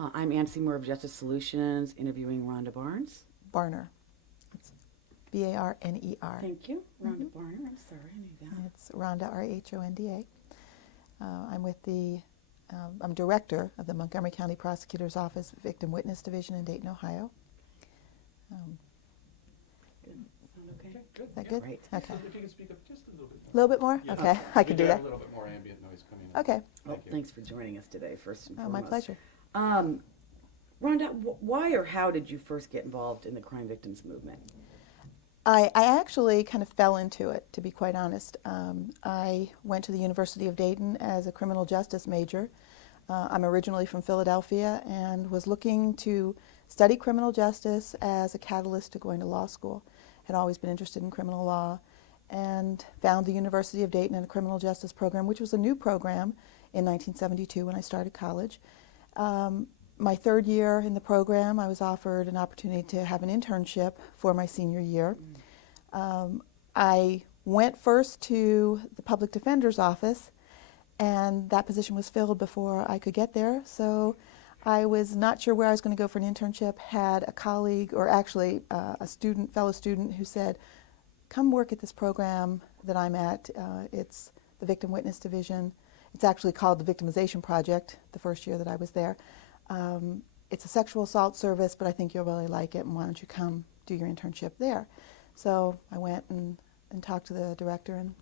I'm Ann Seymour of Justice Solutions, interviewing Rhonda Barnes. Barner. It's Barner. Thank you, Rhonda Barner. I'm sorry, I knew that. It's Rhonda, Rhonda. I'm with I'm director of the Montgomery County Prosecutor's Office Victim Witness Division in Dayton, Ohio. Good. Sound okay? Good. Is that Yeah. good? Great. Okay. So if you can speak up just a little bit more. A little bit more? Yeah. Okay, I can do have that. a little bit more ambient noise coming in. Okay. Well, Thank you. thanks for joining us today, first and Oh, foremost. my pleasure. Rhonda, why or how did you first get involved in the crime victims movement? I actually kind of fell into it, to be quite honest. I went to the University of Dayton as a criminal justice major. I'm originally from Philadelphia and was looking to study criminal justice as a catalyst to going to law school. Had always been interested in criminal law and found the University of Dayton and a criminal justice program, which was a new program in 1972 when I started college. My third year in the program, I was offered an opportunity to have an internship for my senior year. I went first to the public defender's office, and that position was filled before I could get there. So I was not sure where I was going to go for an internship, had a colleague, or actually a fellow student who said, come work at this program that I'm at. It's the Victim Witness Division. It's actually called the Victimization Project, the first year that I was there. It's a sexual assault service, but I think you'll really like it, and why don't you come do your internship there? So I went and talked to the director and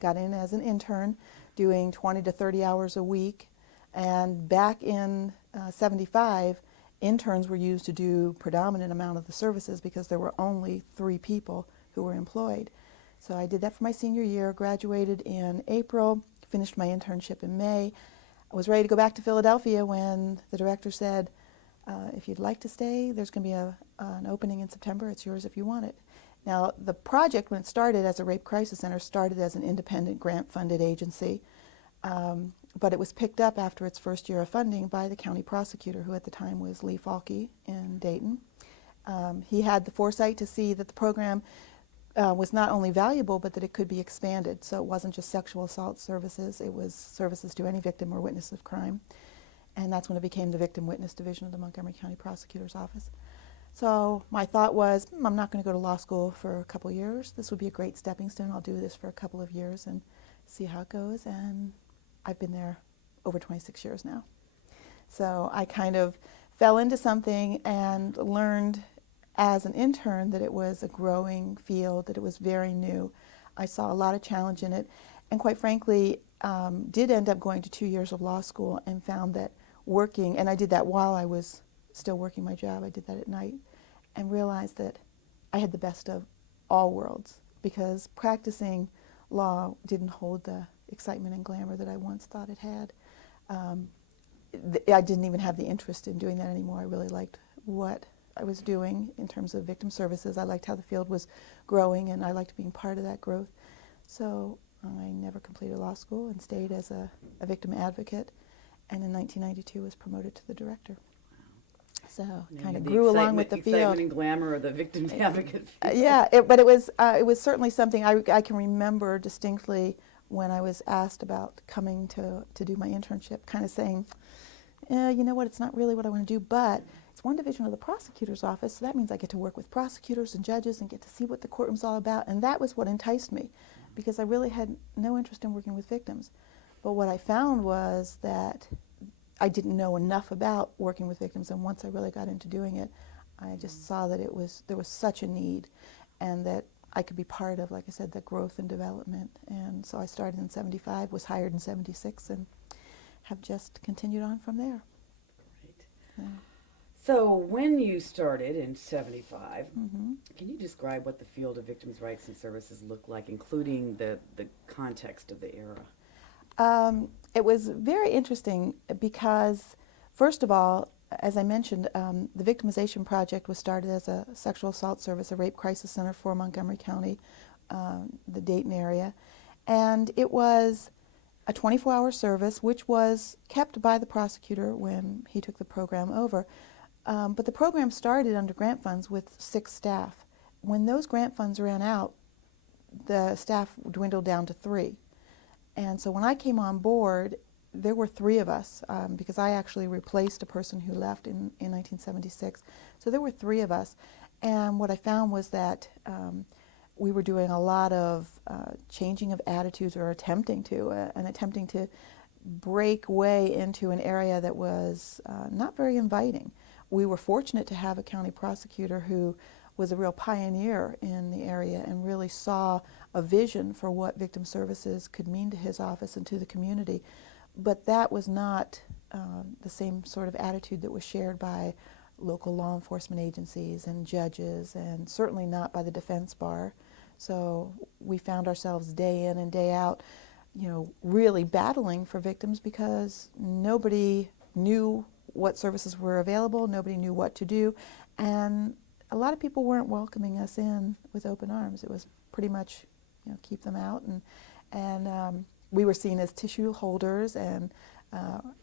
got in as an intern, doing 20 to 30 hours a week. And back in 75, interns were used to do predominant amount of the services because there were only 3 people who were employed. So I did that for my senior year, graduated in April, finished my internship in May. I was ready to go back to Philadelphia when the director said, if you'd like to stay, there's going to be an opening in September. It's yours if you want it. Now, the project, when it started as a rape crisis center, started as an independent grant-funded agency, but it was picked up after its first year of funding by the county prosecutor, who at the time was Lee Falke in Dayton. He had the foresight to see that the program was not only valuable, but that it could be expanded. So it wasn't just sexual assault services, it was services to any victim or witness of crime. And that's when it became the Victim Witness Division of the Montgomery County Prosecutor's Office. So my thought was, I'm not going to go to law school for a couple years. This would be a great stepping stone. I'll do this for a couple of years and see how it goes. And I've been there over 26 years now. So I kind of fell into something and learned as an intern that it was a growing field, that it was very new. I saw a lot of challenge in it, and quite frankly, did end up going to 2 years of law school and found that working, and I did that while I was still working my job, I did that at night, and realized that I had the best of all worlds, because practicing law didn't hold the excitement and glamour that I once thought it had. I didn't even have the interest in doing that anymore. I really liked what I was doing in terms of victim services. I liked how the field was growing, and I liked being part of that growth. So I never completed law school and stayed as a victim advocate, and in 1992 was promoted to the director. So kind of grew along with the field. Excitement and glamour of the victim advocate field. Yeah, but it was certainly something I can remember distinctly when I was asked about coming to do my internship, kind of saying, you know what, it's not really what I want to do, but it's one division of the prosecutor's office, so that means I get to work with prosecutors and judges and get to see what the courtroom's all about, and that was what enticed me, because I really had no interest in working with victims. But what I found was that I didn't know enough about working with victims, and once I really got into doing it, I just saw that there was such a need, and that I could be part of, like I said, the growth and development. And so I started in 75, was hired in 76, and have just continued on from there. Great. Yeah. So when you started in 75, Mm-hmm. can you describe what the field of victims' rights and services looked like, including the context of the era? It was very interesting because, first of all, as I mentioned, the Victimization Project was started as a sexual assault service, a rape crisis center for Montgomery County, the Dayton area. And it was a 24-hour service, which was kept by the prosecutor when he took the program over. But the program started under grant funds with 6 staff. When those grant funds ran out, the staff dwindled down to 3. And so when I came on board, there were three of us, because I actually replaced a person who left in 1976. So there were three of us. And what I found was that we were doing a lot of changing of attitudes, or attempting to break way into an area that was not very inviting. We were fortunate to have a county prosecutor who was a real pioneer in the area and really saw a vision for what victim services could mean to his office and to the community. But that was not the same sort of attitude that was shared by local law enforcement agencies and judges, and certainly not by the defense bar. So we found ourselves day in and day out, really battling for victims, because nobody knew what services were available, nobody knew what to do, and a lot of people weren't welcoming us in with open arms. It was pretty much, keep them out, and we were seen as tissue holders and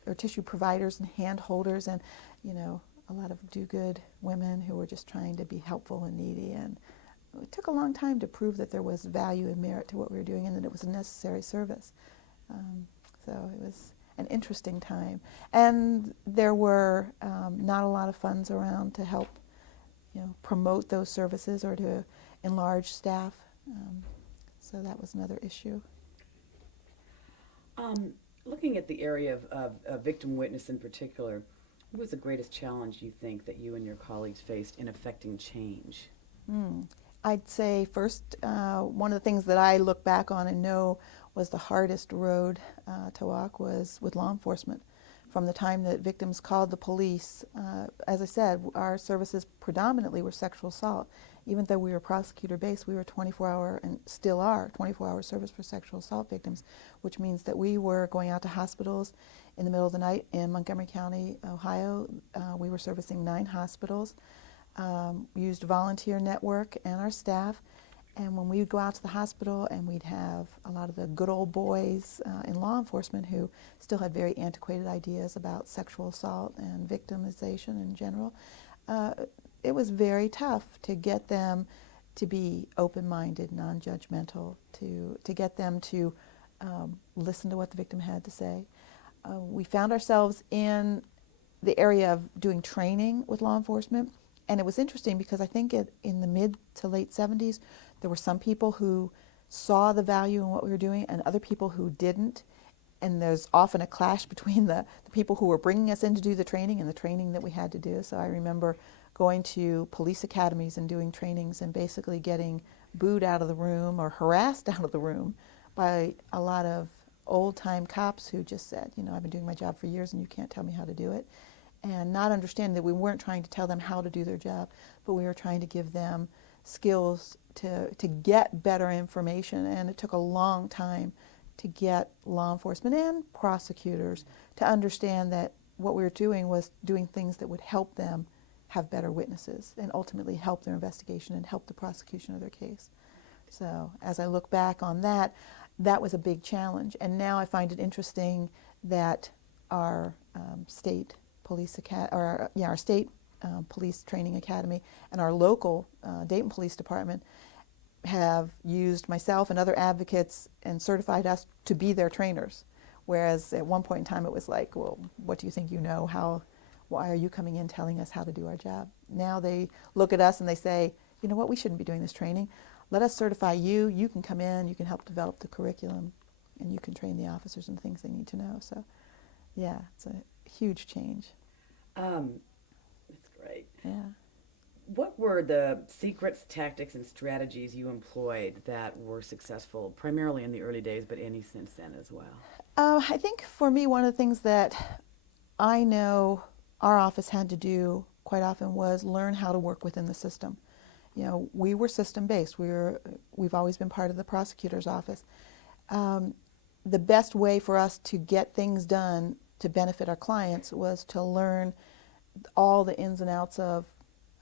or tissue providers and hand holders, and a lot of do-good women who were just trying to be helpful and needy. And it took a long time to prove that there was value and merit to what we were doing, and that it was a necessary service. So it was an interesting time, and there were not a lot of funds around to help promote those services or to enlarge staff. So that was another issue. Looking at the area of victim witness in particular, what was the greatest challenge you think that you and your colleagues faced in affecting change? I'd say first, one of the things that I look back on and know was the hardest road to walk was with law enforcement. From the time that victims called the police, as I said, our services predominantly were sexual assault. Even though we were prosecutor-based, we were 24-hour, and still are, 24-hour service for sexual assault victims, which means that we were going out to hospitals in the middle of the night in Montgomery County, Ohio. We were servicing 9 hospitals. We used a volunteer network and our staff. And when we would go out to the hospital, and we'd have a lot of the good old boys in law enforcement who still had very antiquated ideas about sexual assault and victimization in general, it was very tough to get them to be open-minded, non-judgmental, to get them to listen to what the victim had to say. We found ourselves in the area of doing training with law enforcement, and it was interesting because I think in the mid to late 70s, there were some people who saw the value in what we were doing and other people who didn't. And there's often a clash between the people who were bringing us in to do the training and the training that we had to do. So I remember going to police academies and doing trainings and basically getting booed out of the room or harassed out of the room by a lot of old-time cops who just said, I've been doing my job for years and you can't tell me how to do it. And not understanding that we weren't trying to tell them how to do their job, but we were trying to give them skills to get better information. And it took a long time to get law enforcement and prosecutors to understand that what we were doing was doing things that would help them have better witnesses and ultimately help their investigation and help the prosecution of their case. So as I look back on that, that was a big challenge. And now I find it interesting that our state police police training academy and our local Dayton Police Department have used myself and other advocates and certified us to be their trainers. Whereas at one point in time it was like, well, what do you think you know? Why are you coming in telling us how to do our job? Now they look at us and they say, you know what, we shouldn't be doing this training. Let us certify you. You can come in, you can help develop the curriculum, and you can train the officers in the things they need to know. So yeah, it's a huge change. That's great. Yeah. What were the secrets, tactics, and strategies you employed that were successful, primarily in the early days, but any since then as well? I think for me, one of the things that I know our office had to do quite often was learn how to work within the system. We were system-based. We've always been part of the prosecutor's office. The best way for us to get things done to benefit our clients was to learn all the ins and outs of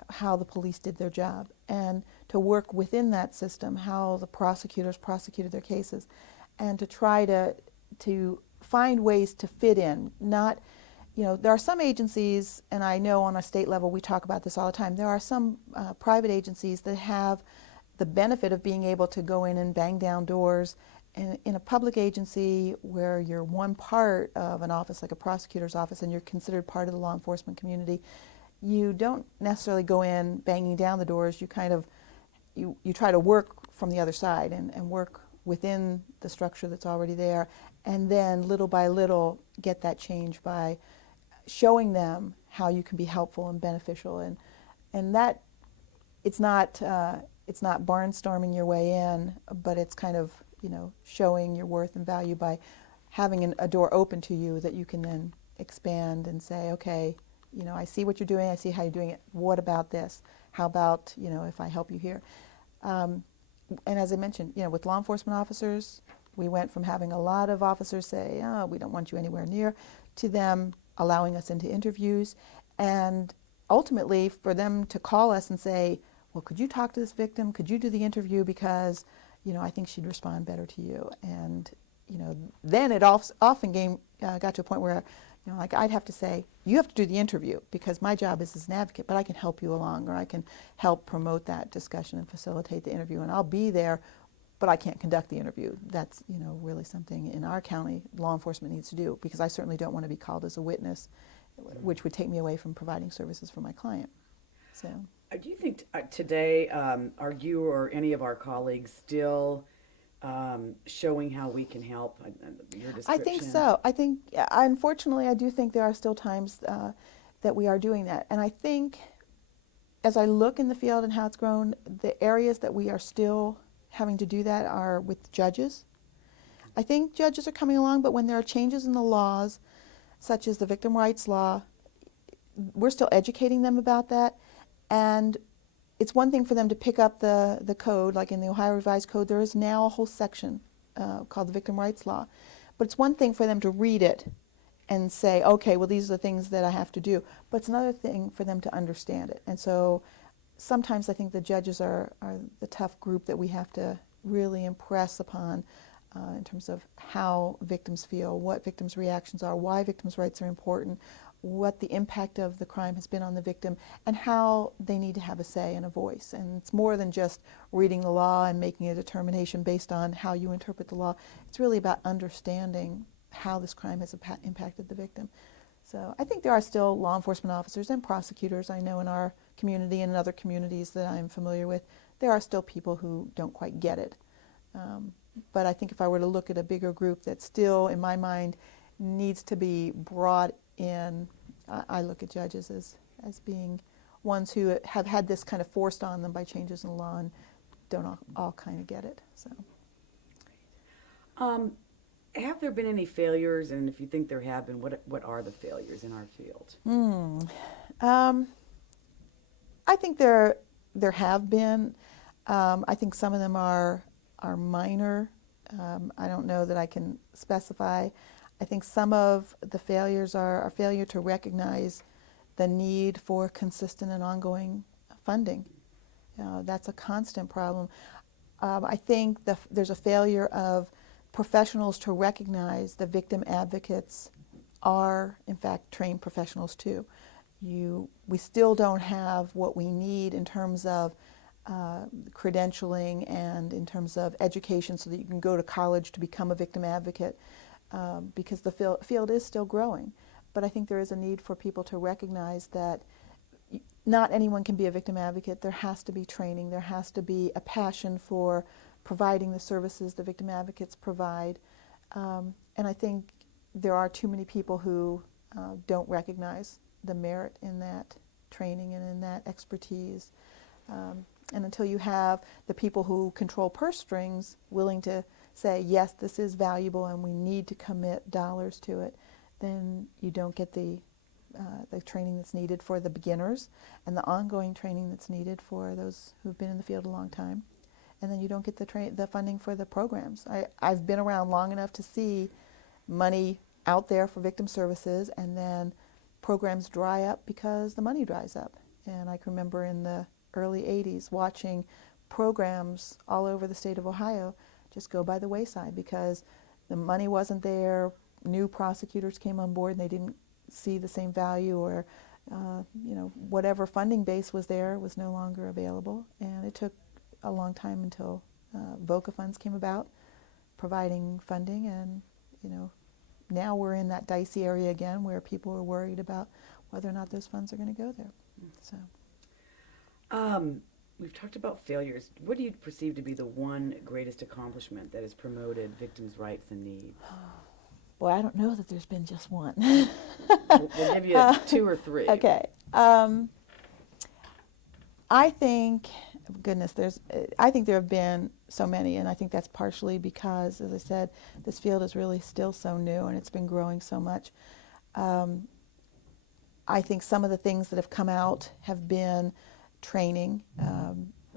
how the police did their job and to work within that system, how the prosecutors prosecuted their cases, and to try to find ways to fit in. Not, there are some agencies, and I know on a state level we talk about this all the time, there are some private agencies that have the benefit of being able to go in and bang down doors in a public agency where you're one part of an office like a prosecutor's office and you're considered part of the law enforcement community, you don't necessarily go in banging down the doors. You kind of you try to work from the other side and work within the structure that's already there, and then little by little get that change by showing them how you can be helpful and beneficial, and that it's not barnstorming your way in, but it's kind of showing your worth and value by having a door open to you that you can then expand and say, okay, I see what you're doing, I see how you're doing it. What about this? How about if I help you here? And as I mentioned, with law enforcement officers, we went from having a lot of officers say, "Oh, we don't want you anywhere near," to them allowing us into interviews, and ultimately for them to call us and say, "Well, could you talk to this victim? Could you do the interview because, I think she'd respond better to you." And then it often got to a point where, like I'd have to say, "You have to do the interview because my job is as an advocate, but I can help you along, or I can help promote that discussion and facilitate the interview, and I'll be there, but I can't conduct the interview." That's really something in our county law enforcement needs to do, because I certainly don't want to be called as a witness, which would take me away from providing services for my client. So. Do you think today, are you or any of our colleagues still showing how we can help? Your description. I think so. I think, unfortunately, I do think there are still times that we are doing that. And I think, as I look in the field and how it's grown, the areas that we are still having to do that are with judges. I think judges are coming along, but when there are changes in the laws, such as the victim rights law, we're still educating them about that. And it's one thing for them to pick up the code, like in the Ohio Revised Code, there is now a whole section called the Victim Rights Law. But it's one thing for them to read it and say, okay, well, these are the things that I have to do. But it's another thing for them to understand it. And so sometimes I think the judges are the tough group that we have to really impress upon in terms of how victims feel, what victims' reactions are, why victims' rights are important, what the impact of the crime has been on the victim, and how they need to have a say and a voice. And it's more than just reading the law and making a determination based on how you interpret the law. It's really about understanding how this crime has impacted the victim. So I think there are still law enforcement officers and prosecutors, I know in our community and in other communities that I'm familiar with, there are still people who don't quite get it. But I think if I were to look at a bigger group that still, in my mind, needs to be brought in, I look at judges as being ones who have had this kind of forced on them by changes in the law and don't all kind of get it. So, have there been any failures, and if you think there have been, what are the failures in our field? I think there have been. I think some of them are minor. I don't know that I can specify. I think some of the failures are a failure to recognize the need for consistent and ongoing funding. That's a constant problem. I think there's a failure of professionals to recognize the victim advocates are, in fact, trained professionals too. We still don't have what we need in terms of credentialing and in terms of education so that you can go to college to become a victim advocate. Because the field is still growing. But I think there is a need for people to recognize that not anyone can be a victim advocate. There has to be training. There has to be a passion for providing the services the victim advocates provide. And I think there are too many people who don't recognize the merit in that training and in that expertise. And until you have the people who control purse strings willing to say, yes, this is valuable and we need to commit dollars to it, then you don't get the training that's needed for the beginners and the ongoing training that's needed for those who've been in the field a long time. And then you don't get the funding for the programs. I've been around long enough to see money out there for victim services and then programs dry up because the money dries up. And I can remember in the early 80s watching programs all over the state of Ohio just go by the wayside because the money wasn't there, new prosecutors came on board and they didn't see the same value, or whatever funding base was there was no longer available. And it took a long time until VOCA funds came about, providing funding, and now we're in that dicey area again where people are worried about whether or not those funds are going to go there. So We've talked about failures. What do you perceive to be the one greatest accomplishment that has promoted victims' rights and needs? boy, I don't know that there's been just one. We'll give you 2 or 3. Okay. I think, goodness, I think there have been so many, and I think that's partially because, as I said, this field is really still so new and it's been growing so much. I think some of the things that have come out have been training.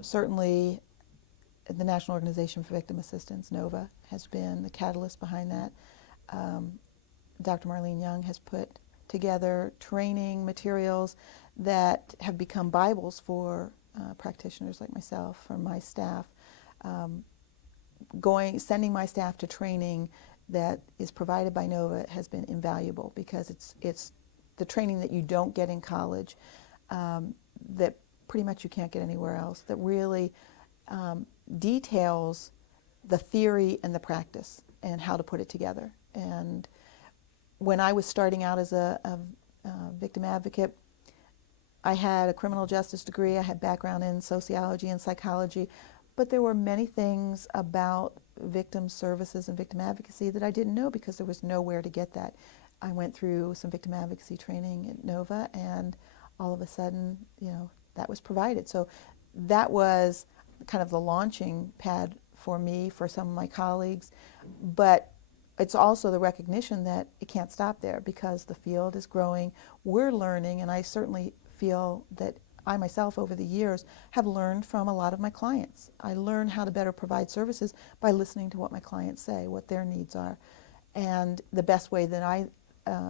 Certainly, the National Organization for Victim Assistance, NOVA, has been the catalyst behind that. Dr. Marlene Young has put together training materials that have become Bibles for practitioners like myself, or my staff. Sending my staff to training that is provided by NOVA has been invaluable, because it's the training that you don't get in college, that pretty much you can't get anywhere else, that really details the theory and the practice and how to put it together. And when I was starting out as a victim advocate, I had a criminal justice degree, I had background in sociology and psychology, but there were many things about victim services and victim advocacy that I didn't know, because there was nowhere to get that. I went through some victim advocacy training at NOVA, and all of a sudden, that was provided. So that was kind of the launching pad for me, for some of my colleagues. But it's also the recognition that it can't stop there, because the field is growing. We're learning, and I certainly feel that I myself over the years have learned from a lot of my clients. I learn how to better provide services by listening to what my clients say, what their needs are. And the best way that I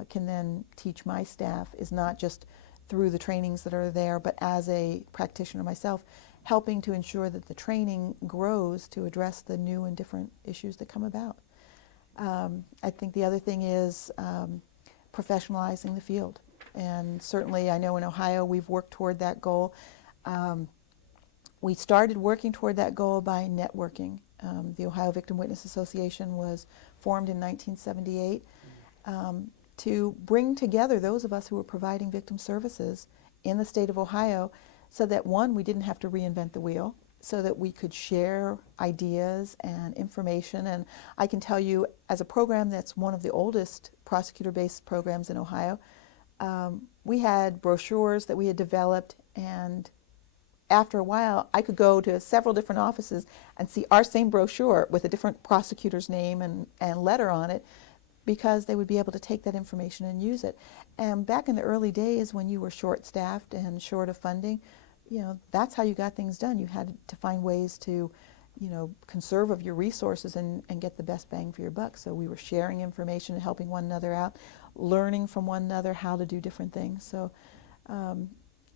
can then teach my staff is not just through the trainings that are there, but as a practitioner myself, helping to ensure that the training grows to address the new and different issues that come about. I think the other thing is professionalizing the field. And certainly I know in Ohio we've worked toward that goal. We started working toward that goal by networking. The Ohio Victim Witness Association was formed in 1978 to bring together those of us who were providing victim services in the state of Ohio, so that, one, we didn't have to reinvent the wheel, so that we could share ideas and information. And I can tell you, as a program that's one of the oldest prosecutor-based programs in Ohio, we had brochures that we had developed, and after a while I could go to several different offices and see our same brochure with a different prosecutor's name and letter on it, because they would be able to take that information and use it. And back in the early days, when you were short-staffed and short of funding, that's how you got things done. You had to find ways to, conserve of your resources and get the best bang for your buck. So we were sharing information and helping one another out, learning from one another how to do different things. So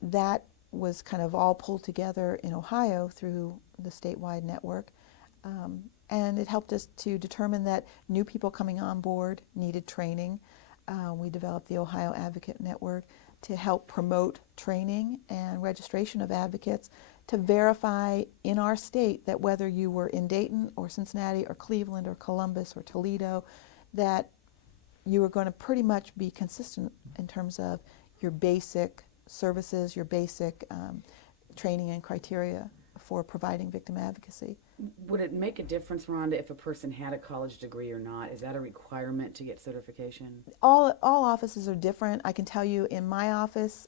that was kind of all pulled together in Ohio through the statewide network. And it helped us to determine that new people coming on board needed training. We developed the Ohio Advocate Network to help promote training and registration of advocates, to verify in our state that whether you were in Dayton or Cincinnati or Cleveland or Columbus or Toledo, that you were going to pretty much be consistent in terms of your basic services, your basic training and criteria for providing victim advocacy. Would it make a difference, Rhonda, if a person had a college degree or not? Is that a requirement to get certification? All offices are different. I can tell you in my office,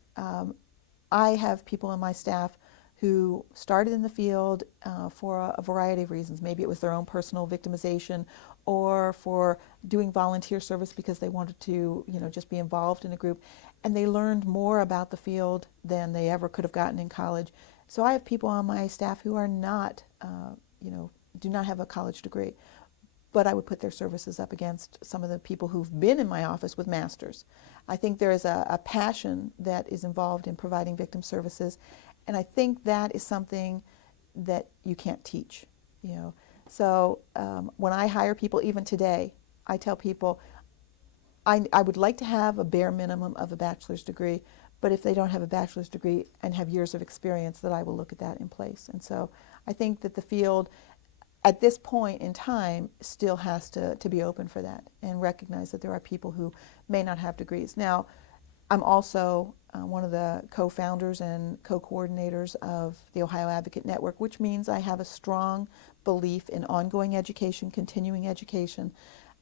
I have people on my staff who started in the field for a variety of reasons. Maybe it was their own personal victimization, or for doing volunteer service because they wanted to, just be involved in a group. And they learned more about the field than they ever could have gotten in college. So I have people on my staff who are not, do not have a college degree, but I would put their services up against some of the people who've been in my office with masters. I think there is a passion that is involved in providing victim services, and I think that is something that you can't teach. So when I hire people, even today, I tell people I would like to have a bare minimum of a bachelor's degree, but if they don't have a bachelor's degree and have years of experience, that I will look at that in place. And so I think that the field at this point in time still has to be open for that and recognize that there are people who may not have degrees. Now, I'm also one of the co-founders and co-coordinators of the Ohio Advocate Network, which means I have a strong belief in ongoing education, continuing education,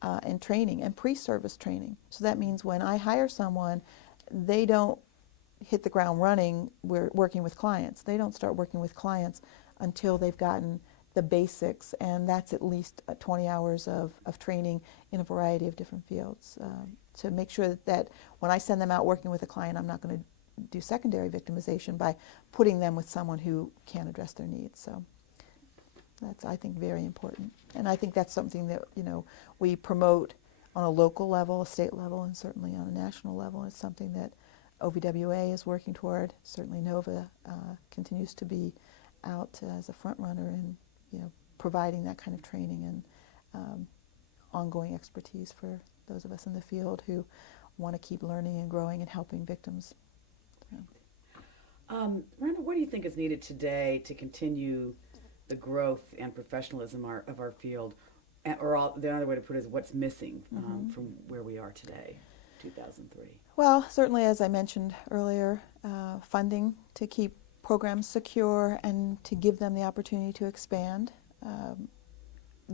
and training, and pre-service training. So that means when I hire someone, they don't hit the ground running. We're working with clients. They don't start working with clients until they've gotten the basics, and that's at least 20 hours of training in a variety of different fields to make sure that when I send them out working with a client, I'm not going to do secondary victimization by putting them with someone who can't address their needs. So that's, I think, very important. And I think that's something that, we promote on a local level, a state level, and certainly on a national level. It's something that OVWA is working toward. Certainly NOVA continues to be out as a front runner in providing that kind of training and ongoing expertise for those of us in the field who want to keep learning and growing and helping victims. Rhonda, what do you think is needed today to continue the growth and professionalism of our field? Or the other way to put it is what's missing from where we are today, 2003? Well, certainly, as I mentioned earlier, funding to keep programs secure and to give them the opportunity to expand.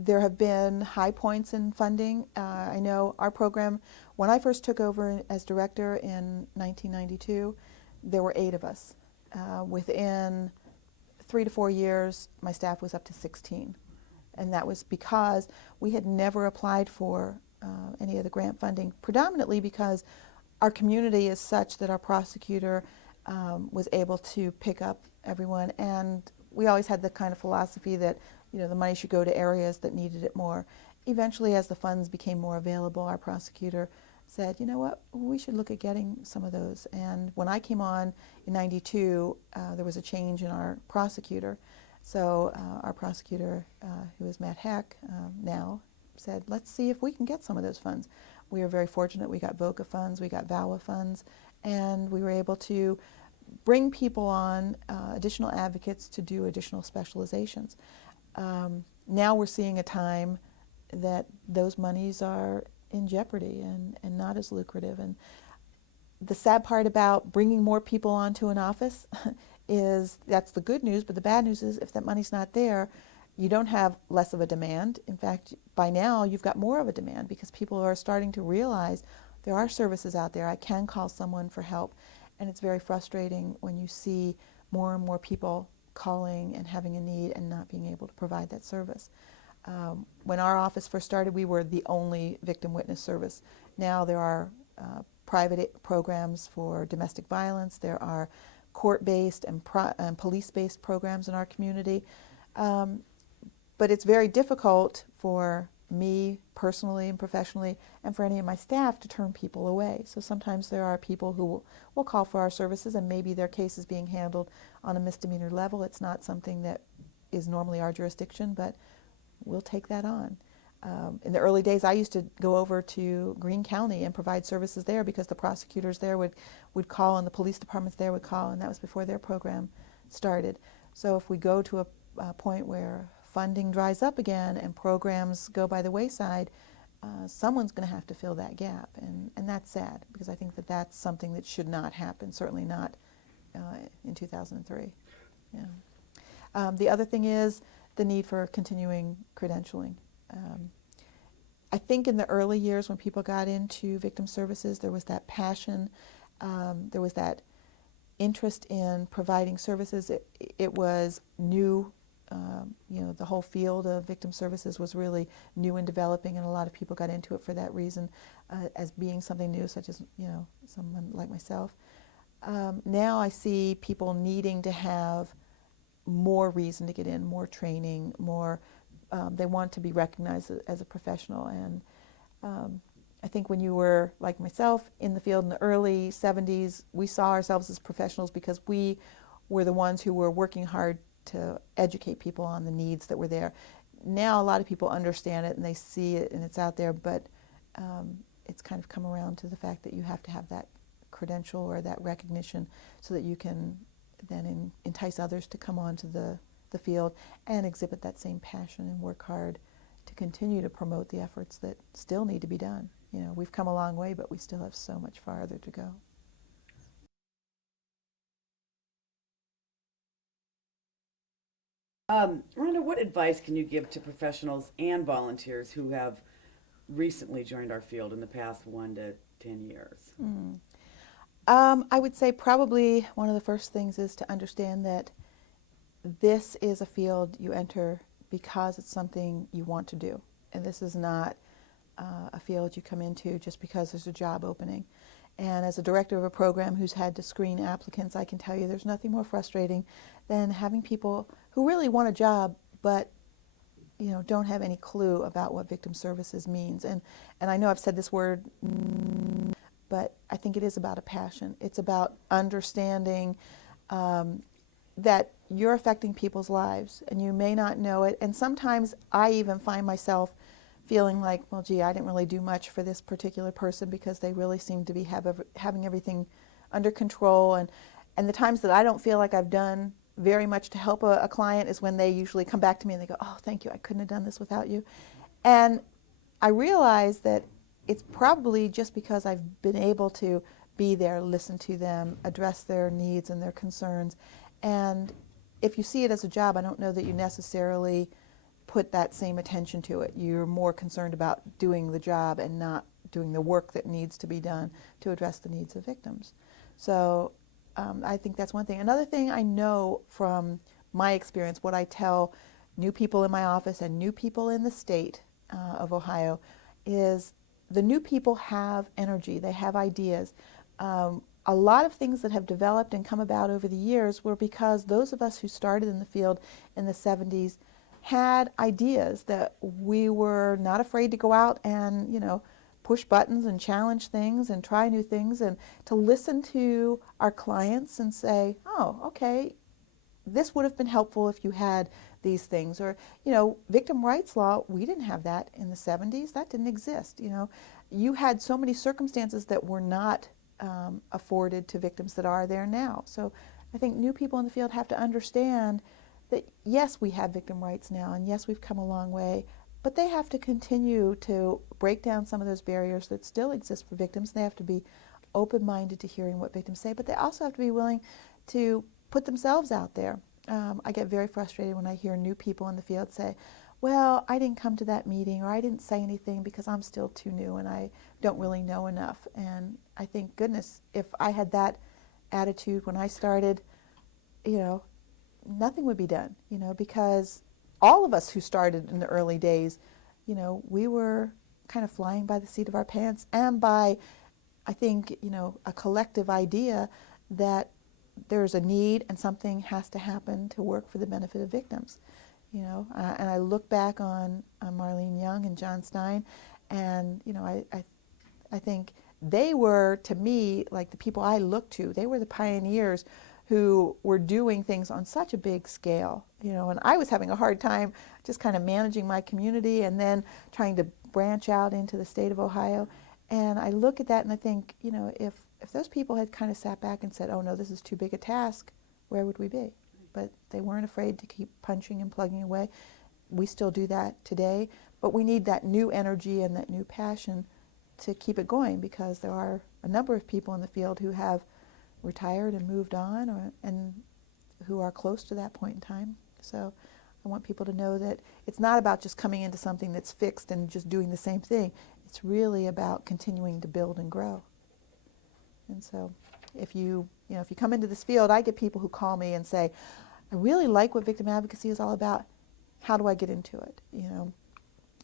There have been high points in funding. I know our program, when I first took over as director in 1992, there were 8 of us. Within 3 to 4 years, my staff was up to 16. And that was because we had never applied for any of the grant funding, predominantly because our community is such that our prosecutor was able to pick up everyone. And we always had the kind of philosophy that the money should go to areas that needed it more. Eventually, as the funds became more available, our prosecutor said, you know what, we should look at getting some of those. And when I came on in 92, there was a change in our prosecutor. So our prosecutor, who is Matt Heck now, said, let's see if we can get some of those funds. We were very fortunate. We got VOCA funds, we got VAWA funds, and we were able to bring people on, additional advocates to do additional specializations. Now we're seeing a time that those monies are in jeopardy and not as lucrative. And the sad part about bringing more people onto an office is that's the good news, but the bad news is if that money's not there, you don't have less of a demand. In fact, by now you've got more of a demand because people are starting to realize there are services out there. I can call someone for help. And it's very frustrating when you see more and more people calling and having a need and not being able to provide that service. When our office first started, we were the only victim witness service. Now there are private programs for domestic violence. There are court-based and police-based programs in our community. But it's very difficult for me personally and professionally and for any of my staff to turn people away. So sometimes there are people who will call for our services and maybe their case is being handled on a misdemeanor level. It's not something that is normally our jurisdiction, but we'll take that on. In the early days, I used to go over to Greene County and provide services there because the prosecutors there would call and the police departments there would call, and that was before their program started. So if we go to a point where funding dries up again and programs go by the wayside, someone's going to have to fill that gap, and that's sad because I think that that's something that should not happen, certainly not in 2003. Yeah. The other thing is the need for continuing credentialing. I think in the early years when people got into victim services, there was that passion, there was that interest in providing services. It was new. The whole field of victim services was really new and developing, and a lot of people got into it for that reason, as being something new, such as someone like myself. Now I see people needing to have more reason to get in, more training, more. They want to be recognized as a professional, and I think when you were like myself in the field in the early 70s, we saw ourselves as professionals because we were the ones who were working hard to educate people on the needs that were there. Now a lot of people understand it and they see it and it's out there, but it's kind of come around to the fact that you have to have that credential or that recognition so that you can then entice others to come on to the the field and exhibit that same passion and work hard to continue to promote the efforts that still need to be done. You know, we've come a long way, but we still have so much farther to go. Rhonda, what advice can you give to professionals and volunteers who have recently joined our field in the past 1 to 10 years? I would say probably one of the first things is to understand that this is a field you enter because it's something you want to do. And this is not a field you come into just because there's a job opening. And as a director of a program who's had to screen applicants, I can tell you there's nothing more frustrating than having people who really want a job but don't have any clue about what victim services means. And I know I've said this word, but I think it is about a passion. It's about understanding that you're affecting people's lives and you may not know it. And sometimes I even find myself feeling like, well, gee, I didn't really do much for this particular person because they really seem to be having everything under control. And the times that I don't feel like I've done very much to help a client is when they usually come back to me and they go, oh, thank you, I couldn't have done this without you. And I realize that it's probably just because I've been able to be there, listen to them, address their needs and their concerns. And if you see it as a job, I don't know that you necessarily put that same attention to it. You're more concerned about doing the job and not doing the work that needs to be done to address the needs of victims. So I think that's one thing. Another thing I know from my experience, what I tell new people in my office and new people in the state of Ohio, is the new people have energy, they have ideas. A lot of things that have developed and come about over the years were because those of us who started in the field in the 70s had ideas that we were not afraid to go out and, push buttons and challenge things and try new things, and to listen to our clients and say, oh, okay, this would have been helpful if you had these things. Or, victim rights law, we didn't have that in the 70s. That didn't exist. You had so many circumstances that were not afforded to victims that are there now. So I think new people in the field have to understand that, yes, we have victim rights now, and yes, we've come a long way, but they have to continue to break down some of those barriers that still exist for victims. They have to be open-minded to hearing what victims say, but they also have to be willing to put themselves out there. I get very frustrated when I hear new people in the field say, well, I didn't come to that meeting, or I didn't say anything because I'm still too new and I don't really know enough. And I think, goodness, if I had that attitude when I started, nothing would be done, because all of us who started in the early days, we were kind of flying by the seat of our pants and by, I think, a collective idea that there's a need and something has to happen to work for the benefit of victims. And I look back on Marlene Young and John Stein, and I think they were, to me, like the people I look to. They were the pioneers who were doing things on such a big scale, and I was having a hard time just kind of managing my community and then trying to branch out into the state of Ohio. And I look at that and I think, if those people had kind of sat back and said, oh no, this is too big a task, where would we be? But they weren't afraid to keep punching and plugging away. We still do that today, but we need that new energy and that new passion to keep it going, because there are a number of people in the field who have retired and moved on, and who are close to that point in time. So I want people to know that it's not about just coming into something that's fixed and just doing the same thing. It's really about continuing to build and grow. And so if you come into this field, I get people who call me and say, I really like what victim advocacy is all about. How do I get into it?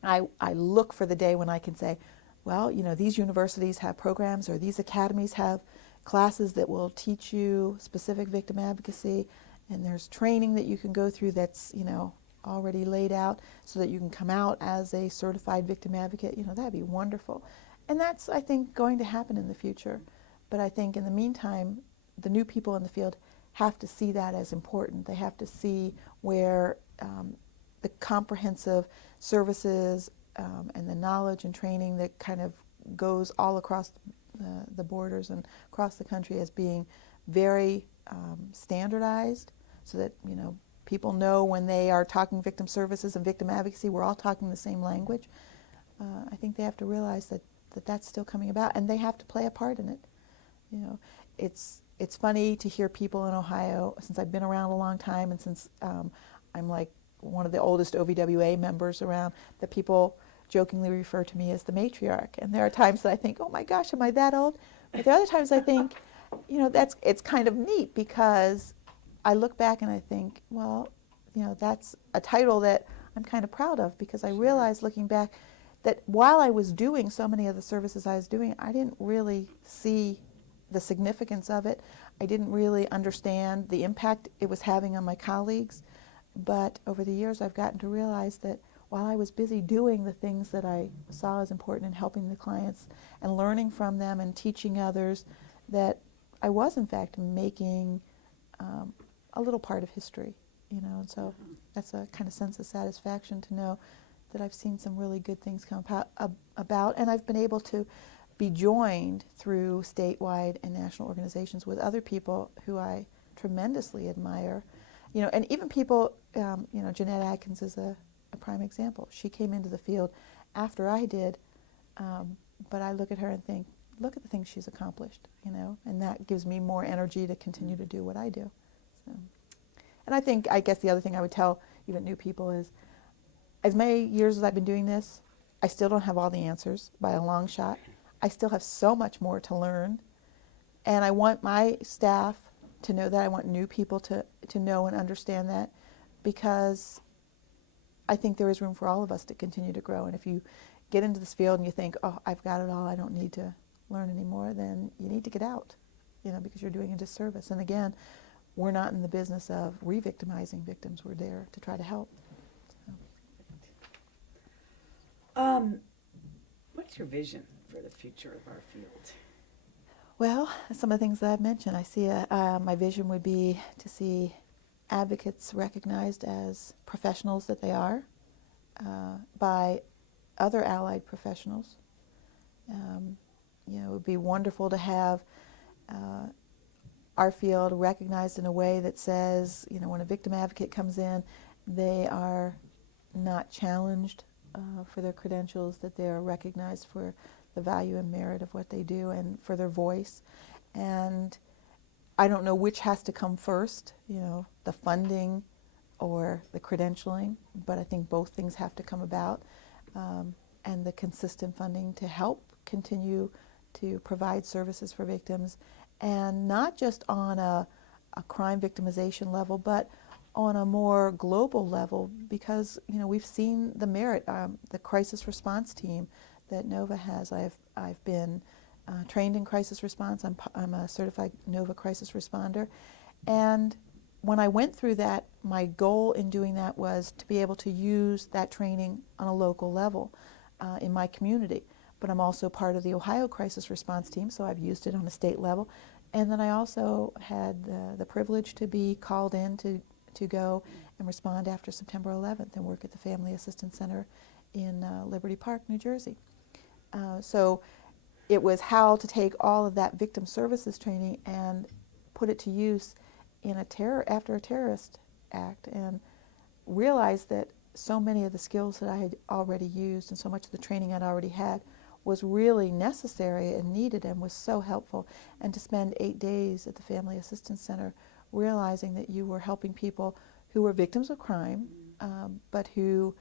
I look for the day when I can say, well, these universities have programs, or these academies have classes that will teach you specific victim advocacy, and there's training that you can go through that's, already laid out so that you can come out as a certified victim advocate. That'd be wonderful. And that's, I think, going to happen in the future. But I think in the meantime, the new people in the field have to see that as important. They have to see where the comprehensive services and the knowledge and training that kind of goes all across the borders and across the country as being very standardized, so that people know when they are talking victim services and victim advocacy, we're all talking the same language. I think they have to realize that that's still coming about, and they have to play a part in it. You know, it's funny to hear people in Ohio, since I've been around a long time, and since I'm like one of the oldest OVWA members around, that people jokingly refer to me as the matriarch. And there are times that I think, oh my gosh, am I that old? But there are other times I think, you know, it's kind of neat, because I look back and I think, well, you know, that's a title that I'm kind of proud of, because I realized looking back that while I was doing so many of the services I was doing, I didn't really see the significance of it. I didn't really understand the impact it was having on my colleagues. But over the years, I've gotten to realize that while I was busy doing the things that I saw as important and helping the clients and learning from them and teaching others, that I was in fact making a little part of history, you know. And so that's a kind of sense of satisfaction to know that I've seen some really good things come about, and I've been able to be joined through statewide and national organizations with other people who I tremendously admire. You know, and even people, you know, Jeanette Atkins is a prime example. She came into the field after I did, but I look at her and think, look at the things she's accomplished, you know, and that gives me more energy to continue to do what I do. So, and I guess the other thing I would tell even new people is, as many years as I've been doing this, I still don't have all the answers by a long shot. I still have so much more to learn, and I want my staff to know that. I want new people to know and understand that, because I think there is room for all of us to continue to grow. And if you get into this field and you think, oh, I've got it all, I don't need to learn anymore, then you need to get out, you know, because you're doing a disservice. And again, we're not in the business of re-victimizing victims. We're there to try to help. What's your vision for the future of our field? Well, some of the things that I've mentioned, I see my vision would be to see advocates recognized as professionals that they are by other allied professionals. You know, it would be wonderful to have our field recognized in a way that says, you know, when a victim advocate comes in, they are not challenged for their credentials, that they are recognized for the value and merit of what they do and for their voice. And I don't know which has to come first, you know, the funding or the credentialing, but I think both things have to come about, and the consistent funding to help continue to provide services for victims, and not just on a crime victimization level, but on a more global level, because, you know, we've seen the merit. The crisis response team that NOVA has, I've been trained in crisis response. I'm a certified NOVA crisis responder, and when I went through that, my goal in doing that was to be able to use that training on a local level in my community. But I'm also part of the Ohio crisis response team, so I've used it on a state level. And then I also had the privilege to be called in to go and respond after September 11th and work at the Family Assistance Center in Liberty Park, New Jersey. So it was how to take all of that victim services training and put it to use in after a terrorist act, and realize that so many of the skills that I had already used and so much of the training I'd already had was really necessary and needed and was so helpful. And to spend 8 days at the Family Assistance Center realizing that you were helping people who were victims of crime, but who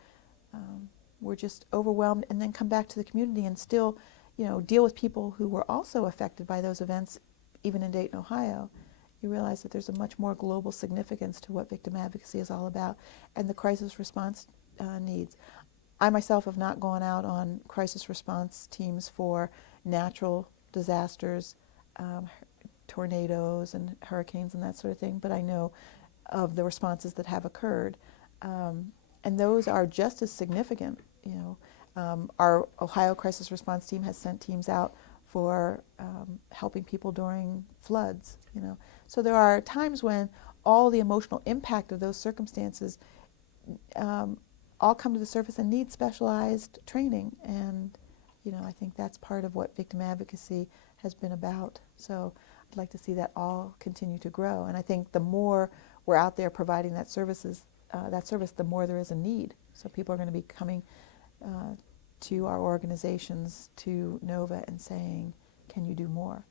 were just overwhelmed, and then come back to the community and still, you know, deal with people who were also affected by those events, even in Dayton, Ohio. You realize that there's a much more global significance to what victim advocacy is all about, and the crisis response needs. I myself have not gone out on crisis response teams for natural disasters, tornadoes and hurricanes and that sort of thing, but I know of the responses that have occurred, and those are just as significant. You know, our Ohio crisis response team has sent teams out for helping people during floods. You know, so there are times when all the emotional impact of those circumstances all come to the surface and need specialized training, and you know, I think that's part of what victim advocacy has been about. So I'd like to see that all continue to grow, and I think the more we're out there providing that service, the more there is a need. So people are going to be coming to our organizations, to NOVA, and saying, can you do more?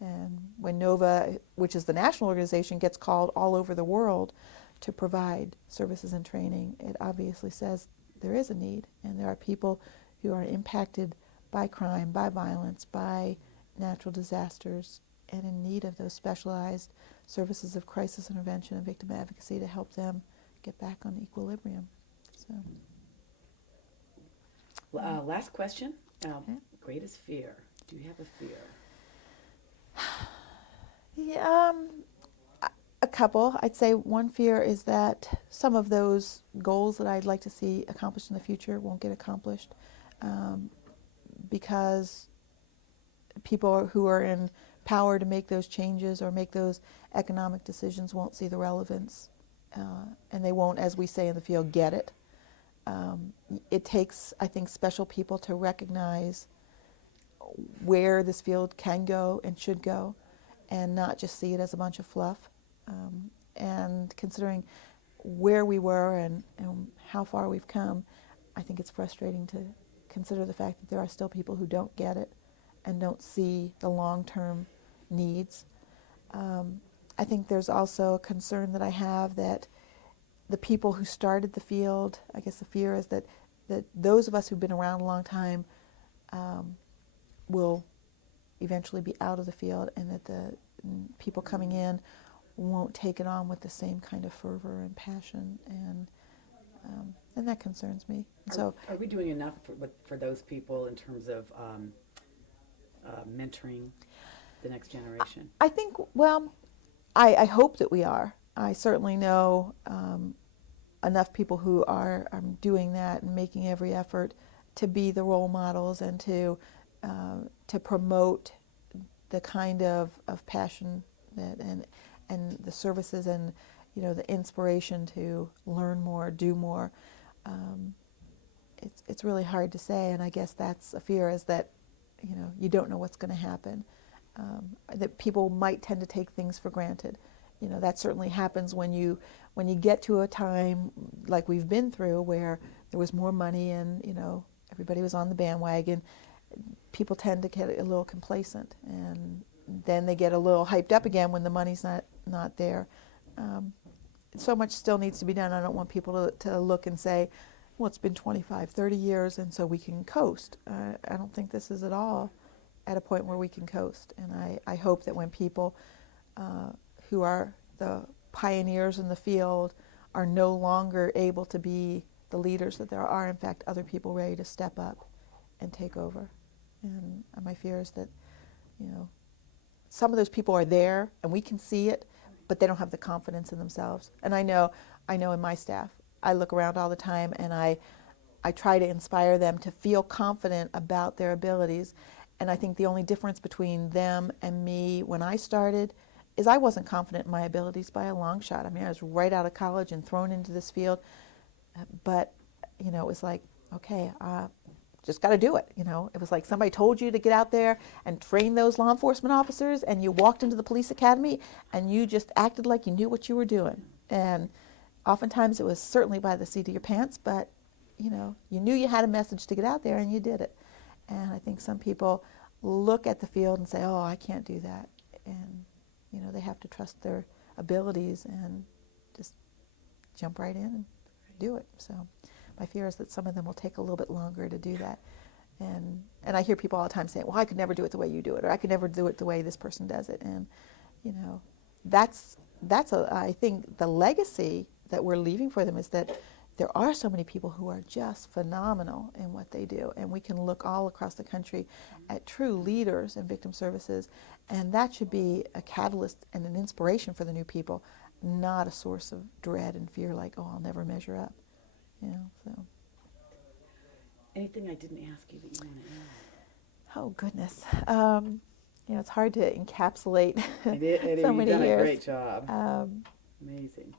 And when NOVA, which is the national organization, gets called all over the world to provide services and training, it obviously says there is a need, and there are people who are impacted by crime, by violence, by natural disasters, and in need of those specialized services of crisis intervention and victim advocacy to help them get back on equilibrium. So, Last question. Okay. Greatest fear. Do you have a fear? yeah, a couple. I'd say one fear is that some of those goals that I'd like to see accomplished in the future won't get accomplished because people who are in power to make those changes or make those economic decisions won't see the relevance, and they won't, as we say in the field, get it. It takes, I think, special people to recognize where this field can go and should go, and not just see it as a bunch of fluff. And considering where we were and how far we've come, I think it's frustrating to consider the fact that there are still people who don't get it and don't see the long-term needs. I think there's also a concern that I have that the people who started the field, I guess the fear is that those of us who've been around a long time will eventually be out of the field, and that the people coming in won't take it on with the same kind of fervor and passion, and that concerns me. So, are we doing enough for those people in terms of mentoring the next generation? I think, well, I hope that we are. I certainly know enough people who are doing that and making every effort to be the role models and to promote the kind of passion that and the services and the inspiration to learn more, do more. It's really hard to say, and I guess that's a fear, is that you don't know what's going to happen. That people might tend to take things for granted. That certainly happens when you get to a time like we've been through, where there was more money and everybody was on the bandwagon. People tend to get a little complacent, and then they get a little hyped up again when the money's not there. So much still needs to be done. I don't want people to look and say, well, it's been 25, 30 years, and so we can coast. I don't think this is at all at a point where we can coast. And I hope that when people who are the pioneers in the field are no longer able to be the leaders, that there are, in fact, other people ready to step up and take over. And my fear is that, some of those people are there and we can see it, but they don't have the confidence in themselves. And I know in my staff, I look around all the time and I try to inspire them to feel confident about their abilities. And I think the only difference between them and me when I started is I wasn't confident in my abilities by a long shot. I mean, I was right out of college and thrown into this field, but it was like, okay, just got to do it. It was like somebody told you to get out there and train those law enforcement officers, and you walked into the police academy and you just acted like you knew what you were doing. And oftentimes it was certainly by the seat of your pants, but you knew you had a message to get out there and you did it. And I think some people look at the field and say, oh, I can't do that. And they have to trust their abilities and just jump right in and do it. So my fear is that some of them will take a little bit longer to do that. And I hear people all the time saying, well, I could never do it the way you do it, or I could never do it the way this person does it. And, that's I think the legacy that we're leaving for them is that there are so many people who are just phenomenal in what they do. And we can look all across the country at true leaders in victim services, and that should be a catalyst and an inspiration for the new people, not a source of dread and fear like, oh, I'll never measure up. So. Anything I didn't ask you that you want to add? Oh, goodness. It's hard to encapsulate so many You've done years. a great job. Amazing.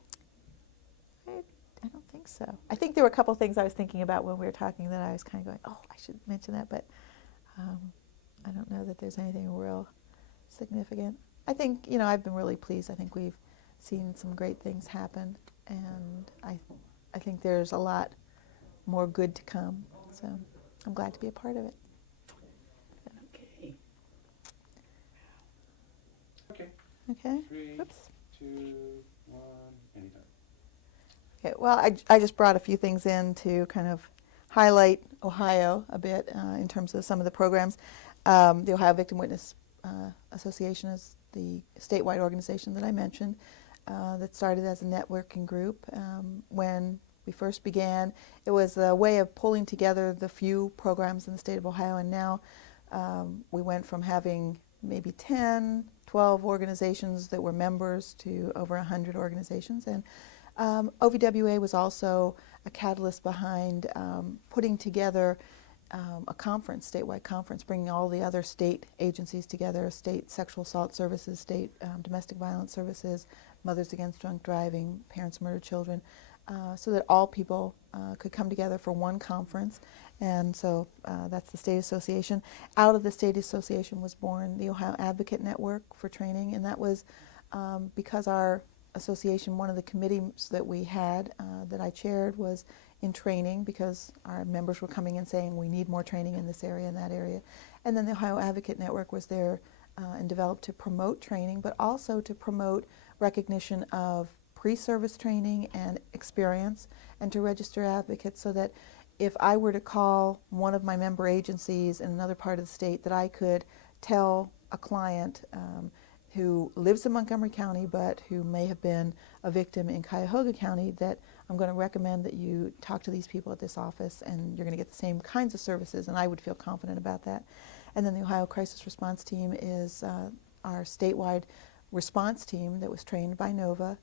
I don't think so. I think there were a couple of things I was thinking about when we were talking that I was kind of going, oh, I should mention that, but I don't know that there's anything real significant. I think, I've been really pleased. I think we've seen some great things happen, and I think there's a lot more good to come. So I'm glad to be a part of it. Okay. Okay, Okay. 3, Oops. 2, 1, anytime. Okay. Well, I just brought a few things in to kind of highlight Ohio a bit in terms of some of the programs. The Ohio Victim Witness Association is the statewide organization that I mentioned that started as a networking group. When we first began, it was a way of pulling together the few programs in the state of Ohio, and now we went from having maybe 10, 12 organizations that were members to over 100 organizations. And OVWA was also a catalyst behind putting together a conference, statewide conference, bringing all the other state agencies together, state sexual assault services, state domestic violence services, Mothers Against Drunk Driving, Parents Murdered Children, so that all people could come together for one conference. And so that's the state association. Out of the state association was born the Ohio Advocate Network for training, and that was because our association, one of the committees that we had that I chaired was in training, because our members were coming in saying we need more training in this area and that area. And then the Ohio Advocate Network was there and developed to promote training, but also to promote recognition of pre-service training and experience, and to register advocates, so that if I were to call one of my member agencies in another part of the state, that I could tell a client who lives in Montgomery County but who may have been a victim in Cuyahoga County, that I'm going to recommend that you talk to these people at this office and you're going to get the same kinds of services, and I would feel confident about that. And then the Ohio Crisis Response Team is our statewide response team that was trained by NOVA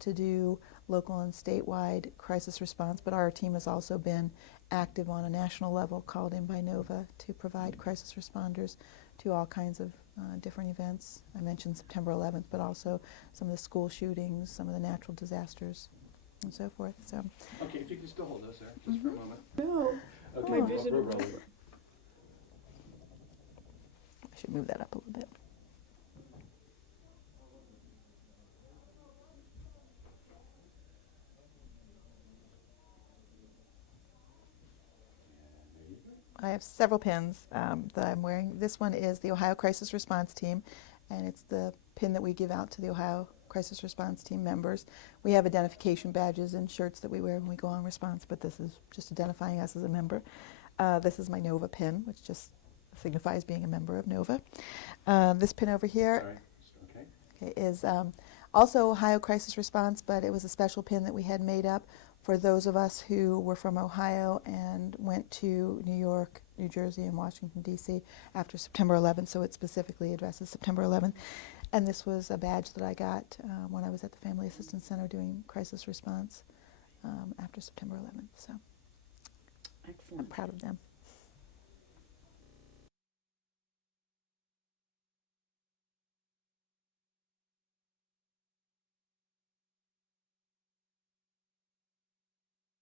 to do local and statewide crisis response, but our team has also been active on a national level, called in by NOVA to provide crisis responders to all kinds of different events. I mentioned September 11th, but also some of the school shootings, some of the natural disasters, and so forth. So, Okay, if you can still hold us there, just for a moment. No. Okay, My we're vision rolling. was- I should move that up a little bit. I have several pins that I'm wearing. This one is the Ohio Crisis Response Team, and it's the pin that we give out to the Ohio Crisis Response Team members. We have identification badges and shirts that we wear when we go on response, but this is just identifying us as a member. This is my NOVA pin, which just signifies being a member of NOVA. This pin over here is also Ohio Crisis Response, but it was a special pin that we had made up for those of us who were from Ohio and went to New York, New Jersey, and Washington, D.C. after September 11th, so it specifically addresses September 11th. And this was a badge that I got when I was at the Family Assistance Center doing crisis response after September 11th. So I'm Excellent. proud of them.